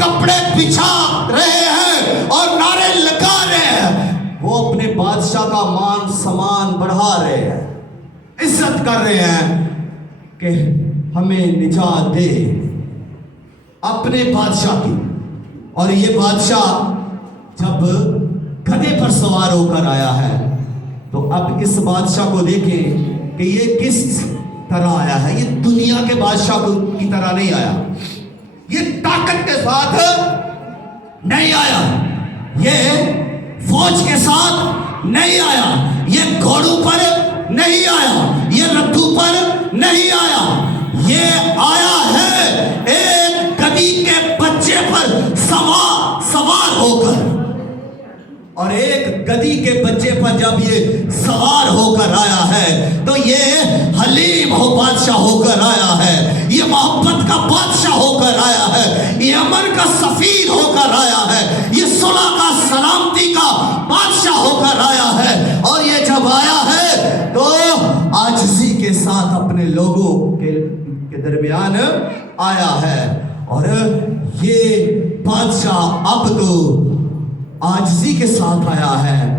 کپڑے بچھا رہے ہیں اور نعرے لگا رہے ہیں. وہ اپنے بادشاہ کا مان سمان بڑھا رہے ہیں, عزت کر رہے ہیں کہ ہمیں نجات دے اپنے بادشاہ کی. اور یہ بادشاہ جب گدھے پر سوار ہو کر آیا ہے تو اب اس بادشاہ کو دیکھیں کہ یہ کس طرح آیا ہے. یہ دنیا کے بادشاہ کی طرح نہیں آیا, یہ طاقت کے ساتھ نہیں آیا, یہ فوج کے ساتھ نہیں آیا, یہ گھوڑوں پر نہیں آیا, یہ رتھو پر نہیں آیا. یہ آیا ہے ایک گدھی کے بچے پر سوار ہو کر. اور ایک گدھی کے بچے پر جب یہ سوار ہو کر آیا ہے تو یہ حلیم بادشاہ ہو کر آیا ہے, یہ محبت کا بادشاہ ہو کر آیا ہے, یہ امن کا سفیر ہو کر آیا ہے, یہ صلح کا سلامتی کا بادشاہ ہو کر آیا ہے. اور یہ جب آیا ہے تو عاجزی کے ساتھ اپنے لوگوں کے درمیان آیا ہے. اور یہ بادشاہ اب تو عاجزی کے ساتھ آیا ہے.